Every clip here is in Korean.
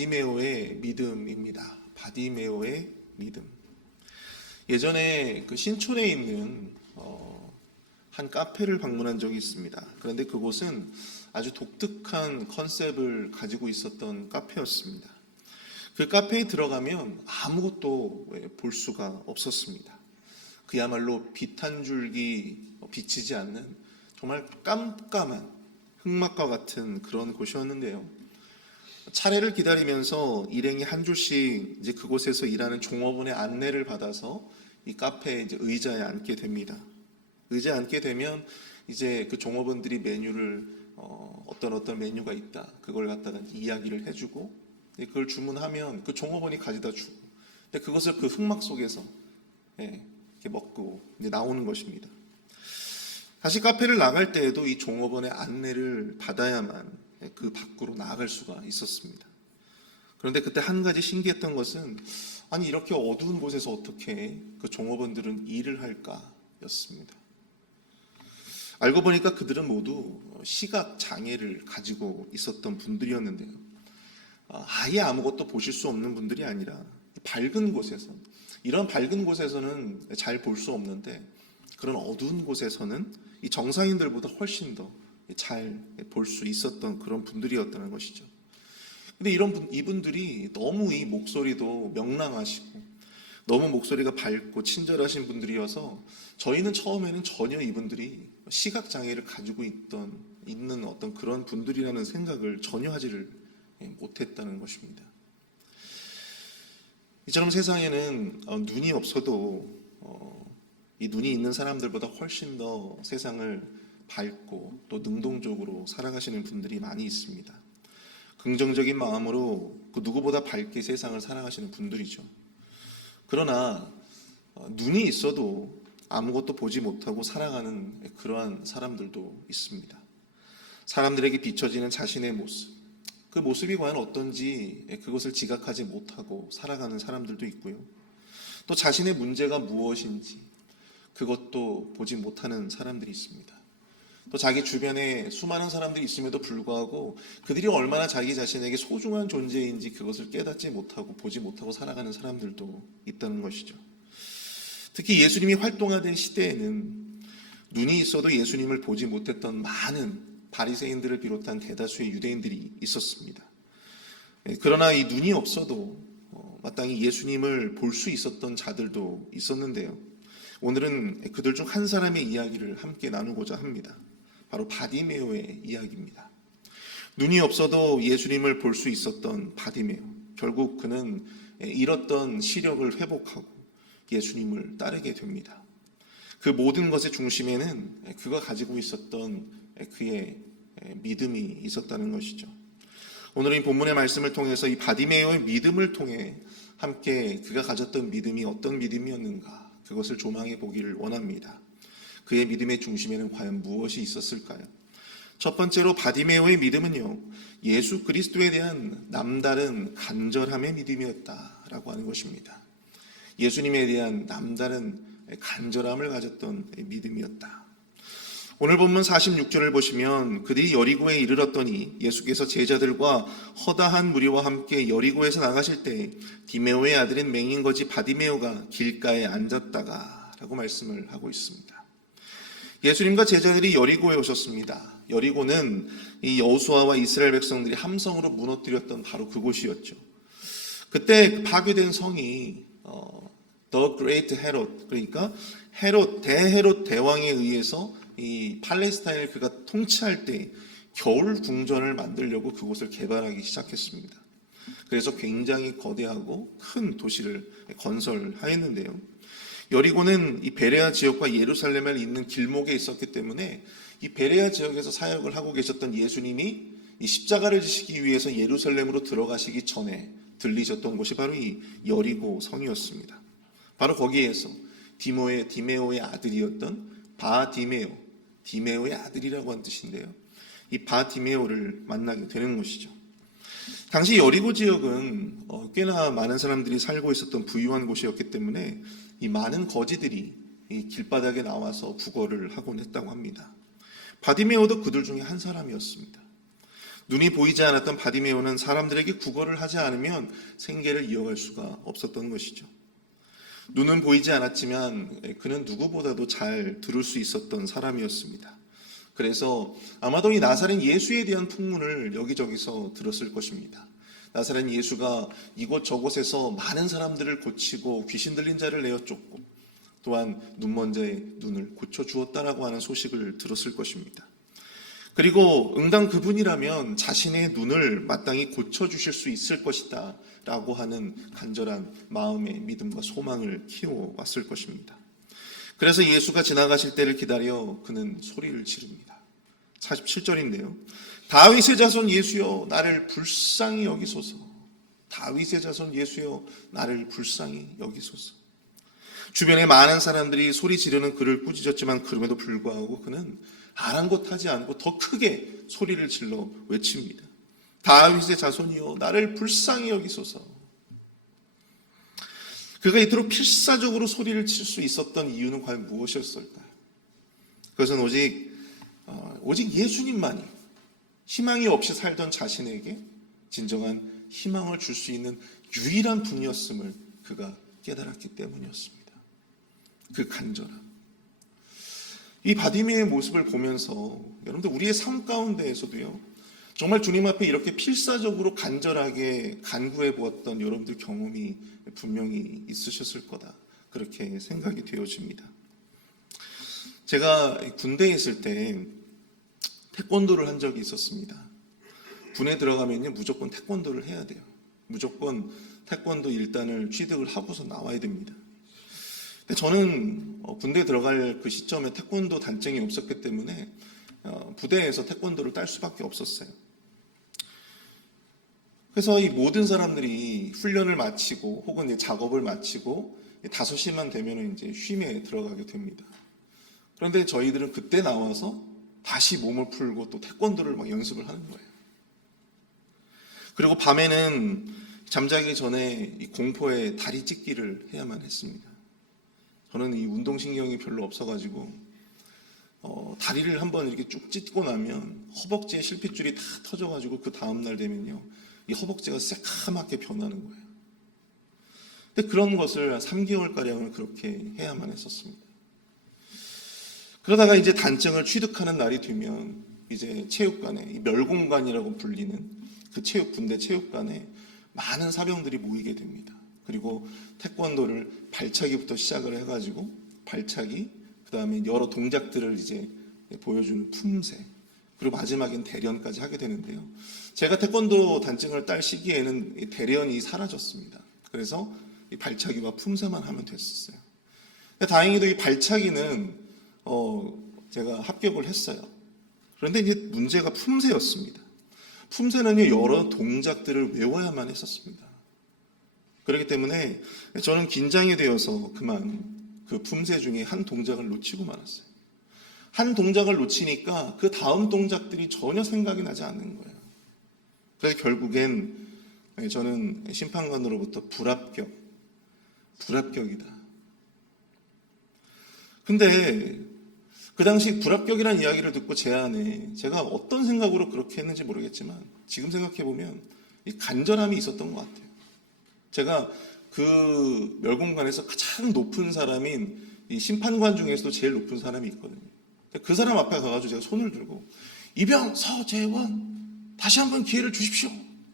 바디메오의 믿음입니다. 바디메오의 믿음. 예전에 그 신촌에 있는 한 카페를 방문한 적이 있습니다. 그런데 그곳은 아주 독특한 컨셉을 가지고 있었던 카페였습니다. 그 카페에 들어가면 아무것도 볼 수가 없었습니다. 그야말로 빛 한 줄기 비치지 않는 정말 깜깜한 흑막과 같은 그런 곳이었는데요. 차례를 기다리면서 일행이 한 줄씩 이제 그곳에서 일하는 종업원의 안내를 받아서 이 카페에 이제 의자에 앉게 됩니다. 의자에 앉게 되면 이제 그 종업원들이 메뉴를 어떤 메뉴가 있다, 그걸 갖다가 이야기를 해주고 그걸 주문하면 그 종업원이 가져다 주고, 근데 그것을 그 흑막 속에서 이렇게 먹고 이제 나오는 것입니다. 다시 카페를 나갈 때에도 이 종업원의 안내를 받아야만 그 밖으로 나아갈 수가 있었습니다. 그런데 그때 한 가지 신기했던 것은, 아니 이렇게 어두운 곳에서 어떻게 그 종업원들은 일을 할까였습니다. 알고 보니까 그들은 모두 시각 장애를 가지고 있었던 분들이었는데요. 아예 아무것도 보실 수 없는 분들이 아니라 밝은 곳에서, 이런 밝은 곳에서는 잘 볼 수 없는데 그런 어두운 곳에서는 이 정상인들보다 훨씬 더 잘 볼 수 있었던 그런 분들이었다는 것이죠. 근데 이분들이 너무 이 목소리도 명랑하시고 너무 목소리가 밝고 친절하신 분들이어서 저희는 처음에는 전혀 이분들이 시각장애를 가지고 있는 어떤 그런 분들이라는 생각을 전혀 하지를 못했다는 것입니다. 이처럼 세상에는 눈이 없어도 이 눈이 있는 사람들보다 훨씬 더 세상을 밝고 또 능동적으로 살아가시는 분들이 많이 있습니다. 긍정적인 마음으로 그 누구보다 밝게 세상을 살아가시는 분들이죠. 그러나 눈이 있어도 아무것도 보지 못하고 살아가는 그러한 사람들도 있습니다. 사람들에게 비춰지는 자신의 모습, 그 모습이 과연 어떤지 그것을 지각하지 못하고 살아가는 사람들도 있고요. 또 자신의 문제가 무엇인지 그것도 보지 못하는 사람들이 있습니다. 또 자기 주변에 수많은 사람들이 있음에도 불구하고 그들이 얼마나 자기 자신에게 소중한 존재인지 그것을 깨닫지 못하고 보지 못하고 살아가는 사람들도 있다는 것이죠. 특히 예수님이 활동하던 시대에는 눈이 있어도 예수님을 보지 못했던 많은 바리새인들을 비롯한 대다수의 유대인들이 있었습니다. 그러나 이 눈이 없어도 마땅히 예수님을 볼 수 있었던 자들도 있었는데요. 오늘은 그들 중 한 사람의 이야기를 함께 나누고자 합니다. 바로 바디메오의 이야기입니다. 눈이 없어도 예수님을 볼 수 있었던 바디메오. 결국 그는 잃었던 시력을 회복하고 예수님을 따르게 됩니다. 그 모든 것의 중심에는 그가 가지고 있었던 그의 믿음이 있었다는 것이죠. 오늘 이 본문의 말씀을 통해서 이 바디메오의 믿음을 통해 함께 그가 가졌던 믿음이 어떤 믿음이었는가, 그것을 조망해 보기를 원합니다. 그의 믿음의 중심에는 과연 무엇이 있었을까요? 첫 번째로 바디메오의 믿음은요, 예수 그리스도에 대한 남다른 간절함의 믿음이었다라고 하는 것입니다. 예수님에 대한 남다른 간절함을 가졌던 믿음이었다. 오늘 본문 46절을 보시면 그들이 여리고에 이르렀더니 예수께서 제자들과 허다한 무리와 함께 여리고에서 나가실 때 디메오의 아들인 맹인거지 바디메오가 길가에 앉았다가 라고 말씀을 하고 있습니다. 예수님과 제자들이 여리고에 오셨습니다. 여리고는 이 여호수아와 이스라엘 백성들이 함성으로 무너뜨렸던 바로 그곳이었죠. 그때 파괴된 성이 The Great Herod, 그러니까 대헤롯 대왕에 의해서 이 팔레스타인을 그가 통치할 때 겨울 궁전을 만들려고 그곳을 개발하기 시작했습니다. 그래서 굉장히 거대하고 큰 도시를 건설하였는데요. 여리고는 이 베레아 지역과 예루살렘에 있는 길목에 있었기 때문에 이 베레아 지역에서 사역을 하고 계셨던 예수님이 이 십자가를 지시기 위해서 예루살렘으로 들어가시기 전에 들리셨던 곳이 바로 이 여리고 성이었습니다. 바로 거기에서 디메오의 아들이었던 디메오의 아들이라고 한 뜻인데요. 이 바디메오를 만나게 되는 것이죠. 당시 여리고 지역은 꽤나 많은 사람들이 살고 있었던 부유한 곳이었기 때문에 이 많은 거지들이 이 길바닥에 나와서 구걸을 하곤 했다고 합니다. 바디메오도 그들 중에 한 사람이었습니다. 눈이 보이지 않았던 바디메오는 사람들에게 구걸을 하지 않으면 생계를 이어갈 수가 없었던 것이죠. 눈은 보이지 않았지만 그는 누구보다도 잘 들을 수 있었던 사람이었습니다. 그래서 아마도 이 나사렛 예수에 대한 풍문을 여기저기서 들었을 것입니다. 나사렛 예수가 이곳저곳에서 많은 사람들을 고치고 귀신 들린 자를 내어 쫓고 또한 눈먼 자의 눈을 고쳐주었다라고 하는 소식을 들었을 것입니다. 그리고 응당 그분이라면 자신의 눈을 마땅히 고쳐주실 수 있을 것이다 라고 하는 간절한 마음의 믿음과 소망을 키워왔을 것입니다. 그래서 예수가 지나가실 때를 기다려 그는 소리를 지릅니다. 47절인데요. 다윗의 자손 예수여 나를 불쌍히 여기소서. 다윗의 자손 예수여 나를 불쌍히 여기소서. 주변에 많은 사람들이 소리 지르는 그를 꾸짖었지만 그럼에도 불구하고 그는 아랑곳하지 않고 더 크게 소리를 질러 외칩니다. 다윗의 자손이여 나를 불쌍히 여기소서. 그가 이토록 필사적으로 소리를 칠 수 있었던 이유는 과연 무엇이었을까요? 그것은 오직 예수님만이 희망이 없이 살던 자신에게 진정한 희망을 줄 수 있는 유일한 분이었음을 그가 깨달았기 때문이었습니다. 그 간절함. 이 바디메의 모습을 보면서 여러분들 우리의 삶 가운데에서도요, 정말 주님 앞에 이렇게 필사적으로 간절하게 간구해 보았던 여러분들 경험이 분명히 있으셨을 거다, 그렇게 생각이 되어집니다. 제가 군대에 있을 때 태권도를 한 적이 있었습니다. 군에 들어가면요 무조건 태권도를 해야 돼요. 무조건 태권도 1단을 취득을 하고서 나와야 됩니다. 근데 저는 군대 들어갈 그 시점에 태권도 단증이 없었기 때문에 부대에서 태권도를 딸 수밖에 없었어요. 그래서 이 모든 사람들이 훈련을 마치고 혹은 이제 작업을 마치고 5시만 되면 이제 쉼에 들어가게 됩니다. 그런데 저희들은 그때 나와서 다시 몸을 풀고 또 태권도를 막 연습을 하는 거예요. 그리고 밤에는 잠자기 전에 이 공포에 다리 찢기를 해야만 했습니다. 저는 이 운동신경이 별로 없어가지고 다리를 한번 이렇게 쭉 찢고 나면 허벅지에 실핏줄이 다 터져가지고 그 다음날 되면요 이 허벅지가 새카맣게 변하는 거예요. 근데 그런 것을 3개월가량을 그렇게 해야만 했었습니다. 그러다가 이제 단증을 취득하는 날이 되면 이제 체육관에, 이 멸공관이라고 불리는 그 군대 체육관에 많은 사병들이 모이게 됩니다. 그리고 태권도를 발차기부터 시작을 해가지고 발차기, 그 다음에 여러 동작들을 이제 보여주는 품새, 그리고 마지막엔 대련까지 하게 되는데요. 제가 태권도 단증을 딸 시기에는 대련이 사라졌습니다. 그래서 이 발차기와 품새만 하면 됐었어요. 근데 다행히도 이 발차기는 제가 합격을 했어요. 그런데 이제 문제가 품새였습니다. 품새는요 여러 동작들을 외워야만 했었습니다. 그렇기 때문에 저는 긴장이 되어서 그만 그 품새 중에 한 동작을 놓치고 말았어요. 한 동작을 놓치니까 그 다음 동작들이 전혀 생각이 나지 않는 거예요. 그래서 결국엔 저는 심판관으로부터 불합격이다. 근데 그 당시 불합격이라는 이야기를 듣고 제 안에 제가 어떤 생각으로 그렇게 했는지 모르겠지만 지금 생각해보면 이 간절함이 있었던 것 같아요. 제가 그 멸공관에서 가장 높은 사람인 이 심판관 중에서도 제일 높은 사람이 있거든요. 그 사람 앞에 가가지고 제가 손을 들고 이병 서재원 다시 한번 기회를 주십시오.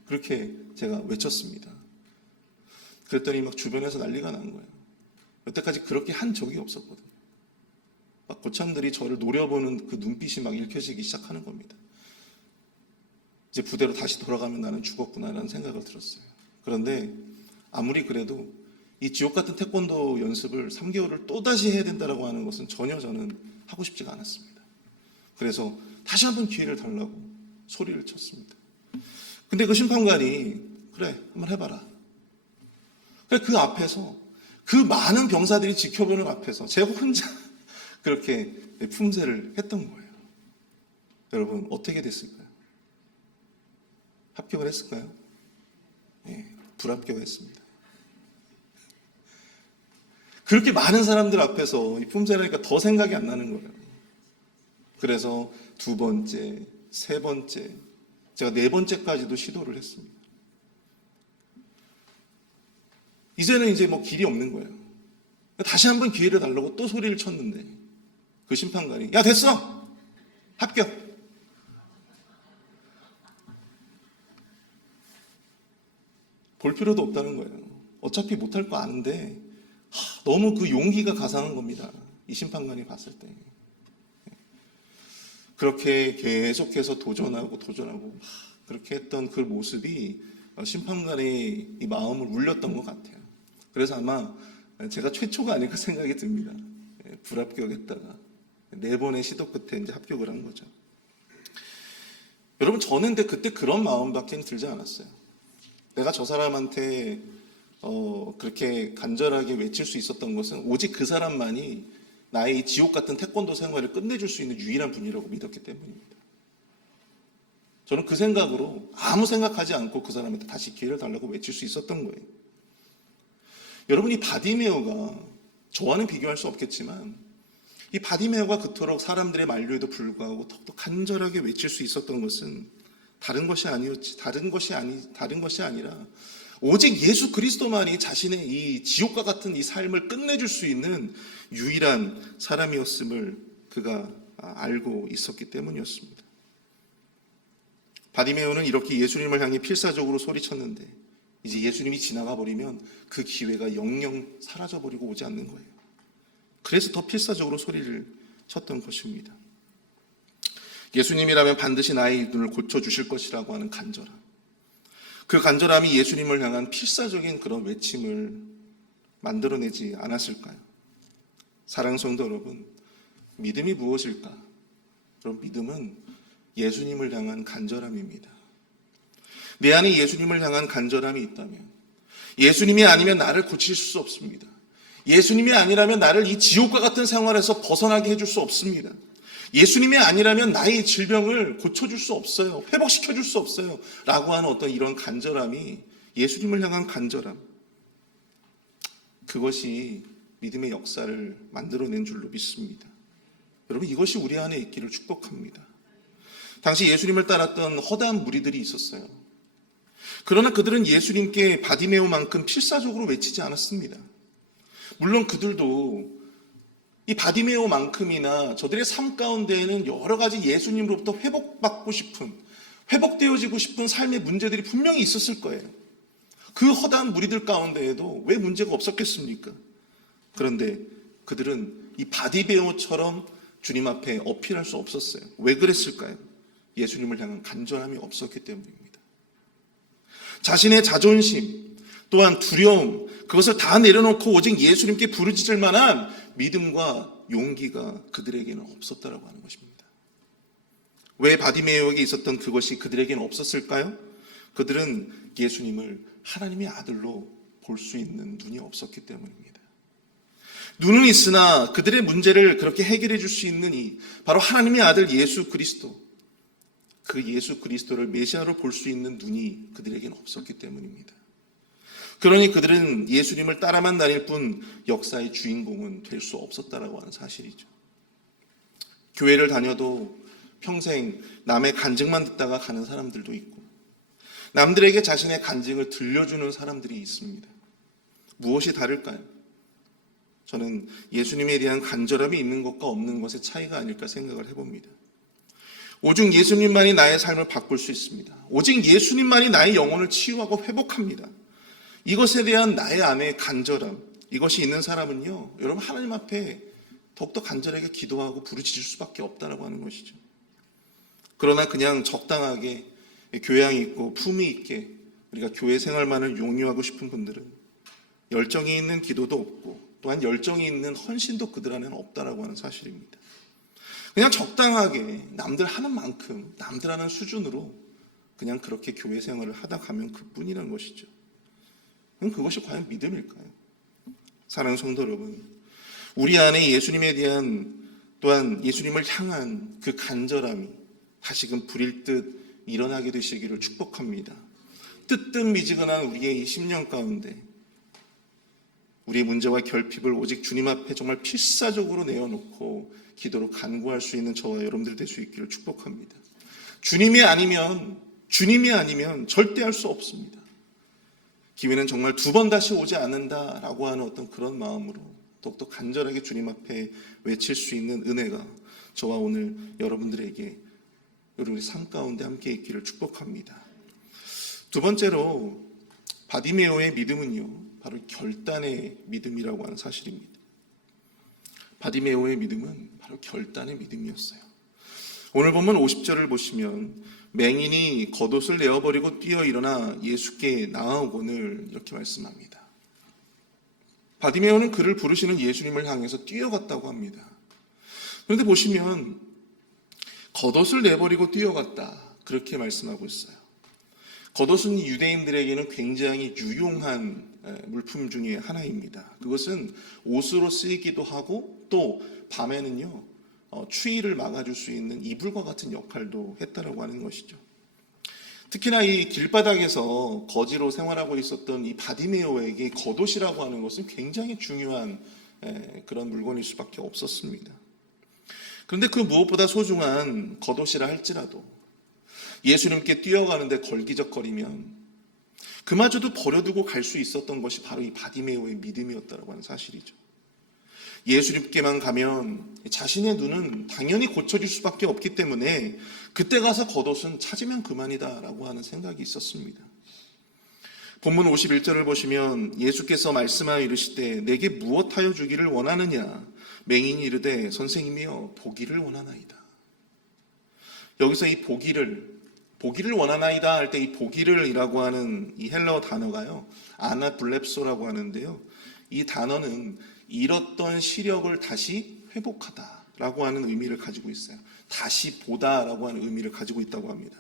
그렇게 제가 외쳤습니다. 그랬더니 막 주변에서 난리가 난 거예요. 여태까지 그렇게 한 적이 없었거든요. 막 고참들이 저를 노려보는 그 눈빛이 막 읽혀지기 시작하는 겁니다. 이제 부대로 다시 돌아가면 나는 죽었구나라는 생각을 들었어요. 그런데 아무리 그래도 이 지옥 같은 태권도 연습을 3개월을 또다시 해야 된다고 하는 것은 전혀 저는 하고 싶지가 않았습니다. 그래서 다시 한번 기회를 달라고 소리를 쳤습니다. 근데 그 심판관이 그래 한번 해봐라. 그래 그 앞에서 그 많은 병사들이 지켜보는 앞에서 제가 혼자 그렇게 품새를 했던 거예요. 여러분 어떻게 됐을까요? 합격을 했을까요? 네, 불합격했습니다. 그렇게 많은 사람들 앞에서 이 품새를 하니까 더 생각이 안 나는 거예요. 그래서 2번째, 3번째, 제가 4번째까지도 시도를 했습니다. 이제는 이제 뭐 길이 없는 거예요. 다시 한번 기회를 달라고 또 소리를 쳤는데 그 심판관이 야 됐어! 합격! 볼 필요도 없다는 거예요. 어차피 못할 거 아는데 너무 그 용기가 가상한 겁니다. 이 심판관이 봤을 때. 그렇게 계속해서 도전하고 그렇게 했던 그 모습이 심판관의 이 마음을 울렸던 것 같아요. 그래서 아마 제가 최초가 아닐까 생각이 듭니다. 불합격했다가 4번의 시도 끝에 이제 합격을 한 거죠. 여러분, 저는 근데 그때 그런 마음밖에 들지 않았어요. 내가 저 사람한테 그렇게 간절하게 외칠 수 있었던 것은 오직 그 사람만이 나의 이 지옥 같은 태권도 생활을 끝내줄 수 있는 유일한 분이라고 믿었기 때문입니다. 저는 그 생각으로 아무 생각하지 않고 그 사람한테 다시 기회를 달라고 외칠 수 있었던 거예요. 여러분, 이 바디메오가 저와는 비교할 수 없겠지만 이 바디메오가 그토록 사람들의 만류에도 불구하고 더욱더 간절하게 외칠 수 있었던 것은 다른 것이 아니라 오직 예수 그리스도만이 자신의 이 지옥과 같은 이 삶을 끝내줄 수 있는 유일한 사람이었음을 그가 알고 있었기 때문이었습니다. 바디메오는 이렇게 예수님을 향해 필사적으로 소리쳤는데 이제 예수님이 지나가 버리면 그 기회가 영영 사라져 버리고 오지 않는 거예요. 그래서 더 필사적으로 소리를 쳤던 것입니다. 예수님이라면 반드시 나의 눈을 고쳐주실 것이라고 하는 간절함. 그 간절함이 예수님을 향한 필사적인 그런 외침을 만들어내지 않았을까요? 사랑하는 성도 여러분, 믿음이 무엇일까? 그럼 믿음은 예수님을 향한 간절함입니다. 내 안에 예수님을 향한 간절함이 있다면 예수님이 아니면 나를 고칠 수 없습니다. 예수님이 아니라면 나를 이 지옥과 같은 생활에서 벗어나게 해줄 수 없습니다. 예수님이 아니라면 나의 질병을 고쳐줄 수 없어요. 회복시켜줄 수 없어요. 라고 하는 어떤 이런 간절함이 예수님을 향한 간절함. 그것이 믿음의 역사를 만들어낸 줄로 믿습니다. 여러분, 이것이 우리 안에 있기를 축복합니다. 당시 예수님을 따랐던 허다한 무리들이 있었어요. 그러나 그들은 예수님께 바디메오만큼 필사적으로 외치지 않았습니다. 물론 그들도 이 바디메오만큼이나 저들의 삶 가운데에는 여러 가지 예수님으로부터 회복받고 싶은, 회복되어지고 싶은 삶의 문제들이 분명히 있었을 거예요. 그 허다한 무리들 가운데에도 왜 문제가 없었겠습니까? 그런데 그들은 이 바디메오처럼 주님 앞에 어필할 수 없었어요. 왜 그랬을까요? 예수님을 향한 간절함이 없었기 때문입니다. 자신의 자존심, 또한 두려움, 그것을 다 내려놓고 오직 예수님께 부르짖을 만한 믿음과 용기가 그들에게는 없었다라고 하는 것입니다. 왜 바디메오에게 있었던 그것이 그들에게는 없었을까요? 그들은 예수님을 하나님의 아들로 볼 수 있는 눈이 없었기 때문입니다. 눈은 있으나 그들의 문제를 그렇게 해결해 줄 수 있는 이 바로 하나님의 아들 예수 그리스도, 그 예수 그리스도를 메시아로 볼 수 있는 눈이 그들에게는 없었기 때문입니다. 그러니 그들은 예수님을 따라만 다닐 뿐 역사의 주인공은 될 수 없었다라고 하는 사실이죠. 교회를 다녀도 평생 남의 간증만 듣다가 가는 사람들도 있고 남들에게 자신의 간증을 들려주는 사람들이 있습니다. 무엇이 다를까요? 저는 예수님에 대한 간절함이 있는 것과 없는 것의 차이가 아닐까 생각을 해봅니다. 오직 예수님만이 나의 삶을 바꿀 수 있습니다. 오직 예수님만이 나의 영혼을 치유하고 회복합니다. 이것에 대한 나의 안의 간절함, 이것이 있는 사람은요, 여러분 하나님 앞에 더욱더 간절하게 기도하고 부르짖을 수밖에 없다라고 하는 것이죠. 그러나 그냥 적당하게 교양이 있고 품위 있게 우리가 교회 생활만을 용이하고 싶은 분들은 열정이 있는 기도도 없고 또한 열정이 있는 헌신도 그들 안에는 없다라고 하는 사실입니다. 그냥 적당하게 남들 하는 만큼 남들 하는 수준으로 그냥 그렇게 교회 생활을 하다 가면 그뿐이라는 것이죠. 그럼 그것이 과연 믿음일까요? 사랑하는 성도 여러분, 우리 안에 예수님에 대한 또한 예수님을 향한 그 간절함이 다시금 불일 듯 일어나게 되시기를 축복합니다. 뜨뜻미지근한 우리의 이 10년 가운데 우리의 문제와 결핍을 오직 주님 앞에 정말 필사적으로 내어놓고 기도로 간구할 수 있는 저와 여러분들 될 수 있기를 축복합니다. 주님이 아니면 주님이 아니면 절대 할 수 없습니다. 기회는 정말 두 번 다시 오지 않는다라고 하는 어떤 그런 마음으로 더욱더 간절하게 주님 앞에 외칠 수 있는 은혜가 저와 오늘 여러분들에게 여러분의 삶 가운데 함께 있기를 축복합니다. 두 번째로 바디메오의 믿음은요, 바로 결단의 믿음이라고 하는 사실입니다. 바디메오의 믿음은 바로 결단의 믿음이었어요. 오늘 본문 50절을 보시면 맹인이 겉옷을 내어버리고 뛰어 일어나 예수께 나아오거늘 이렇게 말씀합니다. 바디메오는 그를 부르시는 예수님을 향해서 뛰어갔다고 합니다. 그런데 보시면 겉옷을 내버리고 뛰어갔다 그렇게 말씀하고 있어요. 겉옷은 유대인들에게는 굉장히 유용한 물품 중에 하나입니다. 그것은 옷으로 쓰이기도 하고 또 밤에는요 추위를 막아줄 수 있는 이불과 같은 역할도 했다라고 하는 것이죠. 특히나 이 길바닥에서 거지로 생활하고 있었던 이 바디메오에게 겉옷이라고 하는 것은 굉장히 중요한 그런 물건일 수밖에 없었습니다. 그런데 그 무엇보다 소중한 겉옷이라 할지라도 예수님께 뛰어가는데 걸기적거리면 그마저도 버려두고 갈 수 있었던 것이 바로 이 바디메오의 믿음이었다고 하는 사실이죠. 예수님께만 가면 자신의 눈은 당연히 고쳐질 수밖에 없기 때문에 그때 가서 겉옷은 찾으면 그만이다라고 하는 생각이 있었습니다. 본문 51절을 보시면 예수께서 말씀하여 이르시되 내게 무엇하여 주기를 원하느냐 맹인이 이르되 선생님이여 보기를 원하나이다. 여기서 이 보기를 원하나이다 할 때 이 보기를이라고 하는 이 헬라어 단어가요 아나블렙소라고 하는데요, 이 단어는 잃었던 시력을 다시 회복하다라고 하는 의미를 가지고 있어요. 다시 보다라고 하는 의미를 가지고 있다고 합니다.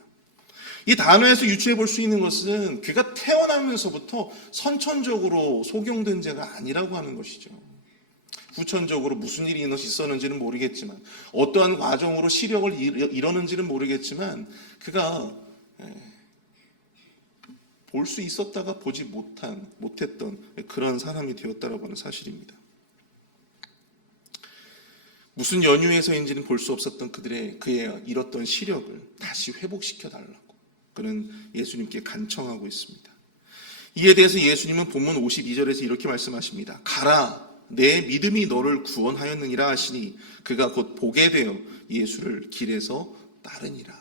이 단어에서 유추해 볼 수 있는 것은 그가 태어나면서부터 선천적으로 소경된 자가 아니라고 하는 것이죠. 후천적으로 무슨 일이 있었는지는 모르겠지만 어떠한 과정으로 시력을 잃었는지는 모르겠지만 그가 볼 수 있었다가 보지 못했던 그런 사람이 되었다라고 하는 사실입니다. 무슨 연유에서인지는 볼 수 없었던 그의 잃었던 시력을 다시 회복시켜 달라고 그는 예수님께 간청하고 있습니다. 이에 대해서 예수님은 본문 52절에서 이렇게 말씀하십니다. 가라 내 믿음이 너를 구원하였느니라 하시니 그가 곧 보게 되어 예수를 길에서 따르니라.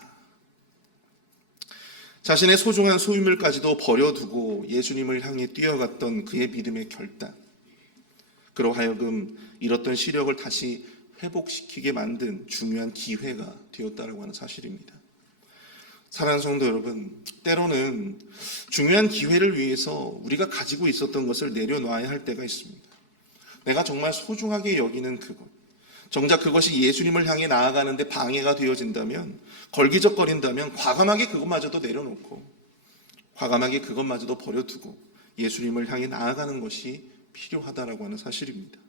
자신의 소중한 소유물까지도 버려두고 예수님을 향해 뛰어갔던 그의 믿음의 결단, 그로 하여금 잃었던 시력을 다시 회복시키게 만든 중요한 기회가 되었다고 하는 사실입니다. 사랑하는 성도 여러분, 때로는 중요한 기회를 위해서 우리가 가지고 있었던 것을 내려놔야 할 때가 있습니다. 내가 정말 소중하게 여기는 그것, 정작 그것이 예수님을 향해 나아가는데 방해가 되어진다면, 걸기적거린다면 과감하게 그것마저도 내려놓고 과감하게 그것마저도 버려두고 예수님을 향해 나아가는 것이 필요하다라고 하는 사실입니다.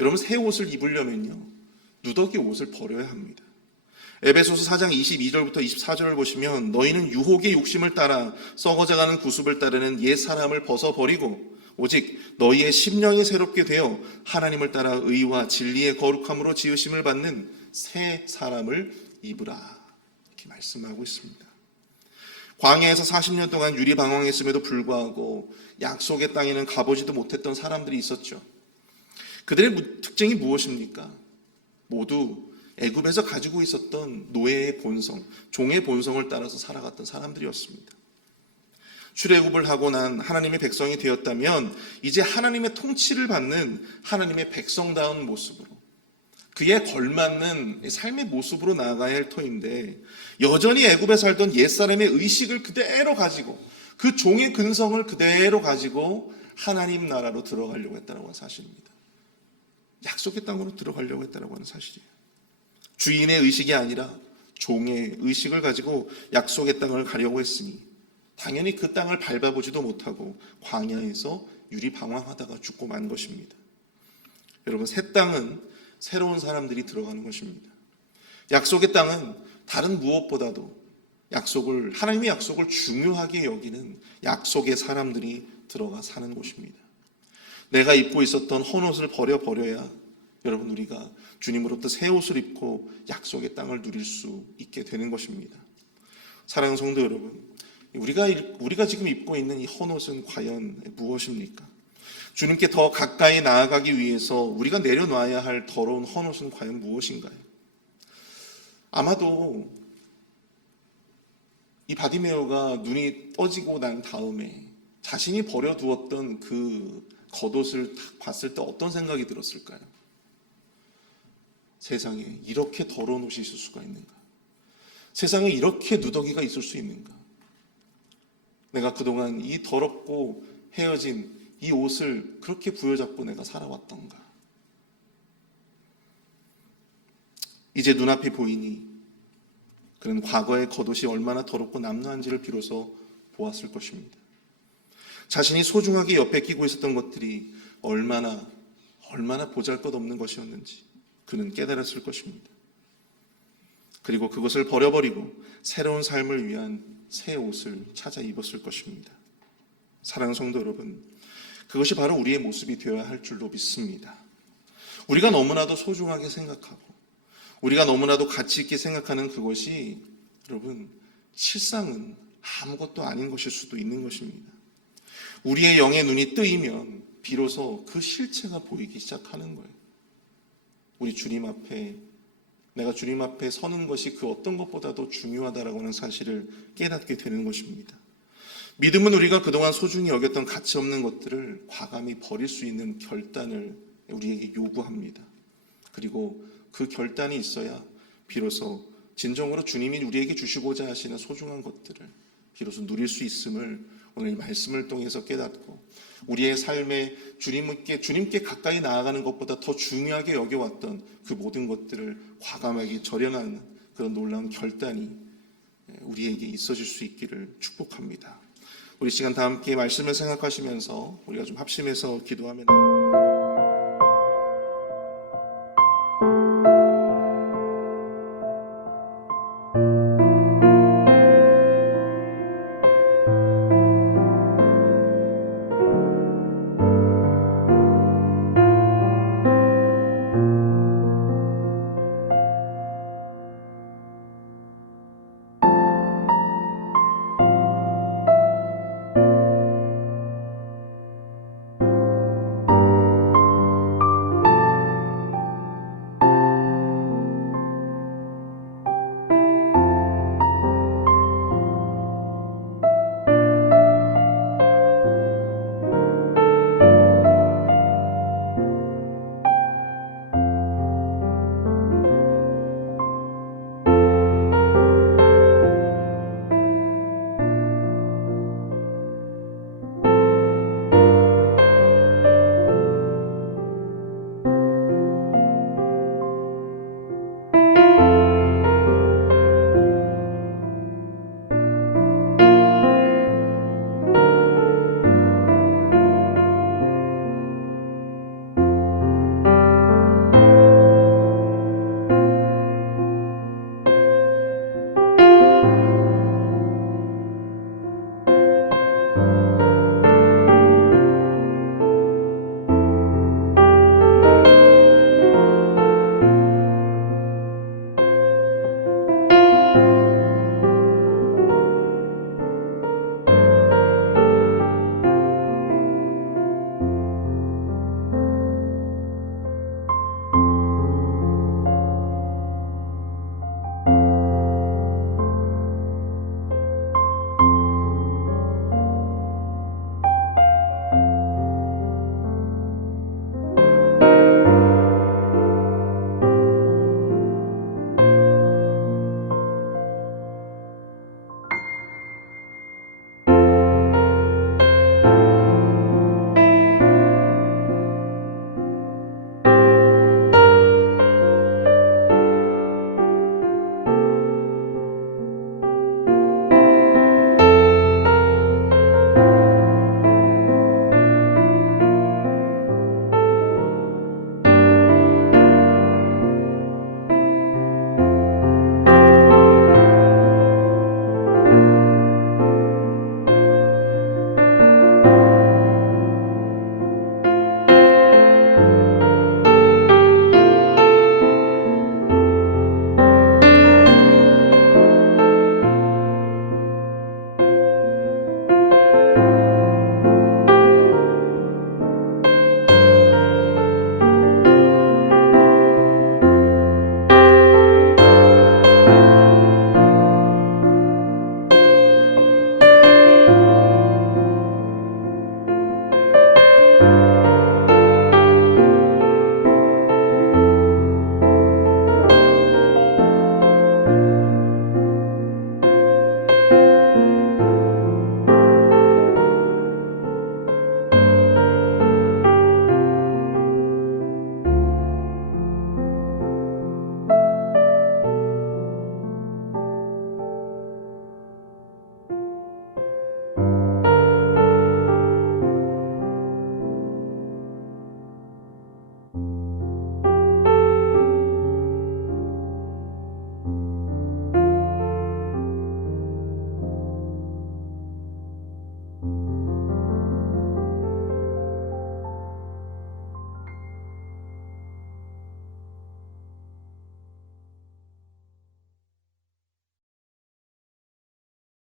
여러분, 새 옷을 입으려면요 누더기 옷을 버려야 합니다. 에베소서 4장 22절부터 24절을 보시면 너희는 유혹의 욕심을 따라 썩어져가는 구습을 따르는 옛 사람을 벗어버리고 오직 너희의 심령이 새롭게 되어 하나님을 따라 의와 진리의 거룩함으로 지으심을 받는 새 사람을 입으라 이렇게 말씀하고 있습니다. 광야에서 40년 동안 유리방황했음에도 불구하고 약속의 땅에는 가보지도 못했던 사람들이 있었죠. 그들의 특징이 무엇입니까? 모두 애굽에서 가지고 있었던 노예의 본성, 종의 본성을 따라서 살아갔던 사람들이었습니다. 출애굽을 하고 난 하나님의 백성이 되었다면 이제 하나님의 통치를 받는 하나님의 백성다운 모습으로 그에 걸맞는 삶의 모습으로 나아가야 할 터인데 여전히 애굽에 살던 옛사람의 의식을 그대로 가지고 그 종의 근성을 그대로 가지고 하나님 나라로 들어가려고 했다는 건 사실입니다. 약속의 땅으로 들어가려고 했다는 건 사실이에요. 주인의 의식이 아니라 종의 의식을 가지고 약속의 땅을 가려고 했으니 당연히 그 땅을 밟아보지도 못하고 광야에서 유리방황하다가 죽고 만 것입니다. 여러분, 새 땅은 새로운 사람들이 들어가는 것입니다. 약속의 땅은 다른 무엇보다도 하나님의 약속을 중요하게 여기는 약속의 사람들이 들어가 사는 곳입니다. 내가 입고 있었던 헌옷을 버려야 여러분 우리가 주님으로부터 새 옷을 입고 약속의 땅을 누릴 수 있게 되는 것입니다. 사랑하는 성도 여러분, 우리가 지금 입고 있는 이 헌옷은 과연 무엇입니까? 주님께 더 가까이 나아가기 위해서 우리가 내려놔야 할 더러운 헌옷은 과연 무엇인가요? 아마도 이 바디메오가 눈이 떠지고 난 다음에 자신이 버려두었던 그 겉옷을 딱 봤을 때 어떤 생각이 들었을까요? 세상에 이렇게 더러운 옷이 있을 수가 있는가? 세상에 이렇게 누더기가 있을 수 있는가? 내가 그동안 이 더럽고 헤어진 이 옷을 그렇게 부여잡고 내가 살아왔던가? 이제 눈앞이 보이니 그는 과거의 겉옷이 얼마나 더럽고 남루한지를 비로소 보았을 것입니다. 자신이 소중하게 옆에 끼고 있었던 것들이 얼마나 보잘것없는 것이었는지 그는 깨달았을 것입니다. 그리고 그것을 버려버리고 새로운 삶을 위한 새 옷을 찾아 입었을 것입니다. 사랑하는 성도 여러분, 그것이 바로 우리의 모습이 되어야 할 줄로 믿습니다. 우리가 너무나도 소중하게 생각하고 우리가 너무나도 가치 있게 생각하는 그것이 여러분 실상은 아무것도 아닌 것일 수도 있는 것입니다. 우리의 영의 눈이 뜨이면 비로소 그 실체가 보이기 시작하는 거예요. 내가 주님 앞에 서는 것이 그 어떤 것보다도 중요하다라고 하는 사실을 깨닫게 되는 것입니다. 믿음은 우리가 그동안 소중히 여겼던 가치 없는 것들을 과감히 버릴 수 있는 결단을 우리에게 요구합니다. 그리고 그 결단이 있어야 비로소 진정으로 주님이 우리에게 주시고자 하시는 소중한 것들을 비로소 누릴 수 있음을 오늘 이 말씀을 통해서 깨닫고 우리의 삶에 주님께 가까이 나아가는 것보다 더 중요하게 여겨왔던 그 모든 것들을 과감하게 절연하는 그런 놀라운 결단이 우리에게 있어질 수 있기를 축복합니다. 우리 시간 다 함께 말씀을 생각하시면서 우리가 좀 합심해서 기도하면